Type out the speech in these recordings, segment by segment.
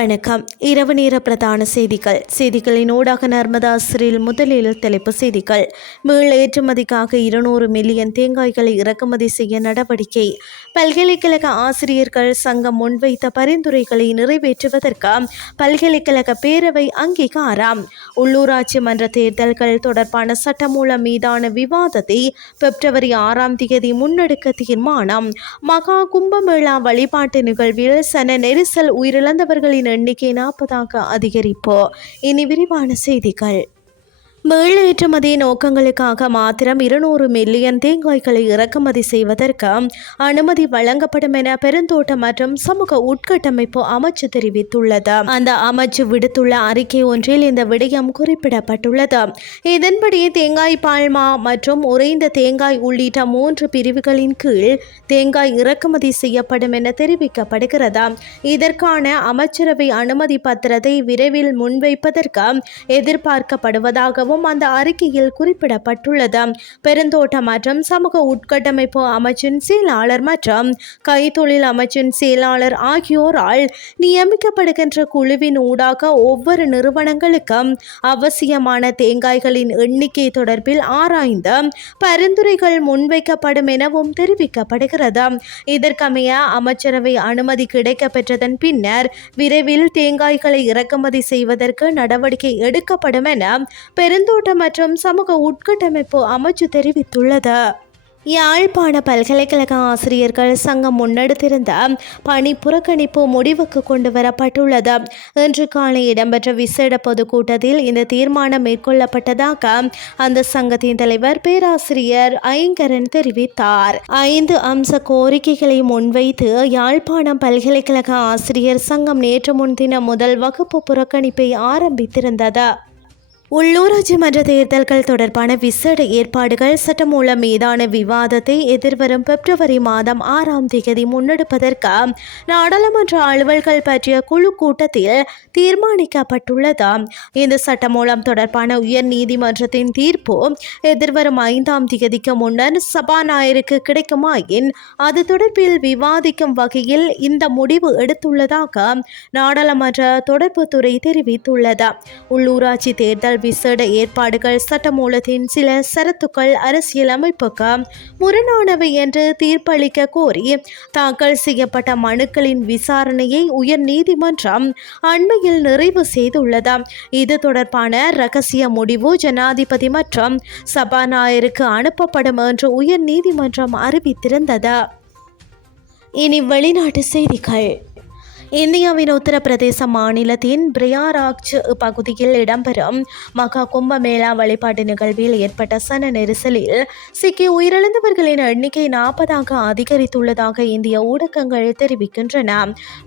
வணக்கம். இரவு நேர பிரதான செய்திகளின் ஊடாக நர்மதா சிறில் முதலில் தலைப்பு செய்திகள். மீள் ஏற்றுமதிக்காக 200 மில்லியன் தேங்காய்களை இறக்குமதி செய்ய நடவடிக்கை. பல்கலைக்கழக ஆசிரியர்கள் சங்கம் முன்வைத்த பரிந்துரைகளை நிறைவேற்றுவதற்கு பல்கலைக்கழக பேரவை அங்கீகாரம். உள்ளூராட்சி மன்ற தேர்தல்கள் தொடர்பான சட்டமூலம் மீதான விவாதத்தை பிப்ரவரி 6 முன்னெடுக்க தீர்மானம். மகா கும்பமேளா வழிபாட்டு நிகழ்வில் சன நெரிசல் உயிரிழந்தவர்களின் எண்ணிக்கை 40 அதிகரிப்பு. இனி விரிவான செய்திகள். மீள் ஏற்றுமதி நோக்கங்களுக்காக மாத்திரம் 200 மில்லியன் தேங்காய்களை இறக்குமதி செய்வதற்கு அனுமதி வழங்கப்படும் என பெருந்தோட்ட மற்றும் சமூக உட்கட்டமைப்பு அமைச்சு தெரிவித்துள்ளது. அந்த அமைச்சு விடுத்துள்ள அறிக்கை ஒன்றில் இந்த விடயம் குறிப்பிடப்பட்டுள்ளது. இதன்படி தேங்காய் பால்மா மற்றும் உறைந்த தேங்காய் உள்ளிட்ட 3 பிரிவுகளின் கீழ் தேங்காய் இறக்குமதி செய்யப்படும் என தெரிவிக்கப்படுகிறது. இதற்கான அமைச்சரவை அனுமதி பத்திரத்தை விரைவில் முன்வைப்பதற்கு எதிர்பார்க்கப்படுவதாக அந்த அறிக்கையில் குறிப்பிடப்பட்டுள்ளது. பெருந்தோட்ட மற்றும் சமூக உட்கட்டமைப்பு அமைச்சின் செயலாளர் மற்றும் கைத்தொழில் அமைச்சின் செயலாளர் ஆகியோரால் நியமிக்கப்படுகின்ற குழுவின் ஊடாக ஒவ்வொரு நிறுவனங்களுக்கும் அவசியமான தேங்காய்களின் எண்ணிக்கை தொடர்பில் ஆராய்ந்து பரிந்துரைகள் முன்வைக்கப்படும் எனவும் தெரிவிக்கப்படுகிறது. இதற்கமைய அமைச்சரவை அனுமதி கிடைக்க பெற்றதன் பின்னர் விரைவில் தேங்காய்களை இறக்குமதி செய்வதற்கு நடவடிக்கை எடுக்கப்படும் என பெருந்தோட்ட மற்றும் சமூக உட்கட்டமைப்பு அமைச்சு தெரிவித்துள்ளது. யாழ்ப்பாண பல்கலைக்கழக ஆசிரியர்கள் சங்கம் முன்னெடுத்திருந்த பணி புறக்கணிப்பு முடிவுக்கு கொண்டு வரப்பட்டுள்ளது. இன்று காலை இடம்பெற்ற விசேட பொதுக்கூட்டத்தில் இந்த தீர்மானம் மேற்கொள்ளப்பட்டதாக அந்த சங்கத்தின் தலைவர் பேராசிரியர் ஐங்கரன் தெரிவித்தார். 5 அம்ச கோரிக்கைகளை முன்வைத்து யாழ்ப்பாணம் பல்கலைக்கழக ஆசிரியர் சங்கம் நேற்று முன்தினம் முதல் வகுப்பு புறக்கணிப்பை ஆரம்பித்திருந்தது. உள்ளூராட்சி மன்ற தேர்தல்கள் தொடர்பான விசேட ஏற்பாடுகள் சட்டமூலம் மீதான விவாதத்தை எதிர்வரும் பிப்ரவரி 6 முன்னெடுப்பதற்கு நாடாளுமன்ற அலுவல்கள் பற்றிய குழு கூட்டத்தில் தீர்மானிக்கப்பட்டுள்ளது. இந்த சட்டமூலம் தொடர்பான உயர் நீதிமன்றத்தின் தீர்ப்பு எதிர்வரும் 5 முன்னர் சபாநாயகருக்கு கிடைக்குமாயின் அது தொடர்பில் விவாதிக்கும் வகையில் இந்த முடிவு எடுத்துள்ளதாக நாடாளுமன்ற தொடர்புத்துறை தெரிவித்துள்ளது. உள்ளூராட்சி தேர்தல் விசேட ஏற்பாடுகள் சட்டமூலத்தின் சில சரத்துக்கள் அரசியல் அமைப்புக்கு முரணானவை என்று தீர்ப்பளிக்க கோரி தாக்கல் செய்யப்பட்ட மனுக்களின் விசாரணையை உயர் நீதிமன்றம் அண்மையில் நிறைவு செய்துள்ளது. இது தொடர்பான இரகசிய முடிவு ஜனாதிபதி மற்றும் சபாநாயகருக்கு அனுப்பப்படும் என்று உயர் நீதிமன்றம் அறிவித்திருந்தது. இனி வெளிநாட்டு செய்திகள். இந்தியாவின் உத்தரப்பிரதேச மாநிலத்தின் பிரயாராக்ஜ் பகுதியில் இடம்பெறும் மகா கும்பமேளா வழிபாட்டு நிகழ்வில் ஏற்பட்ட சன நெரிசலில் சிக்கி உயிரிழந்தவர்களின் எண்ணிக்கை 40 அதிகரித்துள்ளதாக இந்திய ஊடகங்கள் தெரிவிக்கின்றன.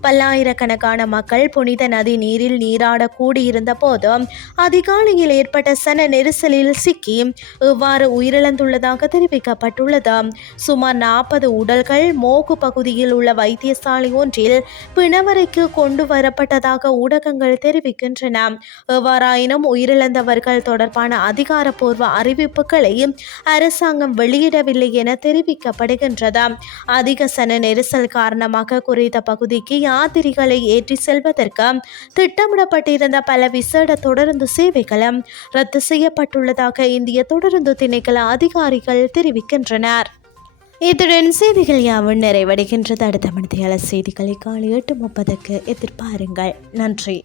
பல்லாயிரக்கணக்கான மக்கள் புனித நதி நீரில் நீராட கூடியிருந்த போது அதிகாலையில் ஏற்பட்ட சன நெரிசலில் சிக்கி இவ்வாறு உயிரிழந்துள்ளதாக தெரிவிக்கப்பட்டுள்ளது. சுமார் 40 உடல்கள் மோகு பகுதியில் உள்ள வைத்தியசாலை ஒன்றில் பிணவரைக்கு கொண்டு வரப்பட்டதாக ஊடகங்கள் தெரிவிக்கின்றன. எவ்வாறாயினும் உயிரிழந்தவர்கள் தொடர்பான அதிகாரப்பூர்வ அறிவிப்புகளை அரசாங்கம் வெளியிடவில்லை என தெரிவிக்கப்படுகின்றது. அதிக சன நெரிசல் காரணமாக குறித்த பகுதிக்கு யாத்திரிகளை ஏற்றி செல்வதற்கு திட்டமிடப்பட்டிருந்த பல விசேட தொடருந்து சேவைகளும் ரத்து செய்யப்பட்டுள்ளதாக இந்திய தொடருந்து திணைக்கள அதிகாரிகள் தெரிவிக்கின்றனர். இத்துடன் செய்திகள் யாவும் நிறைவடைகின்றது. அடுத்த மணித்தியால செய்திகளை காலை 8:30 எதிர்பாருங்கள். நன்றி.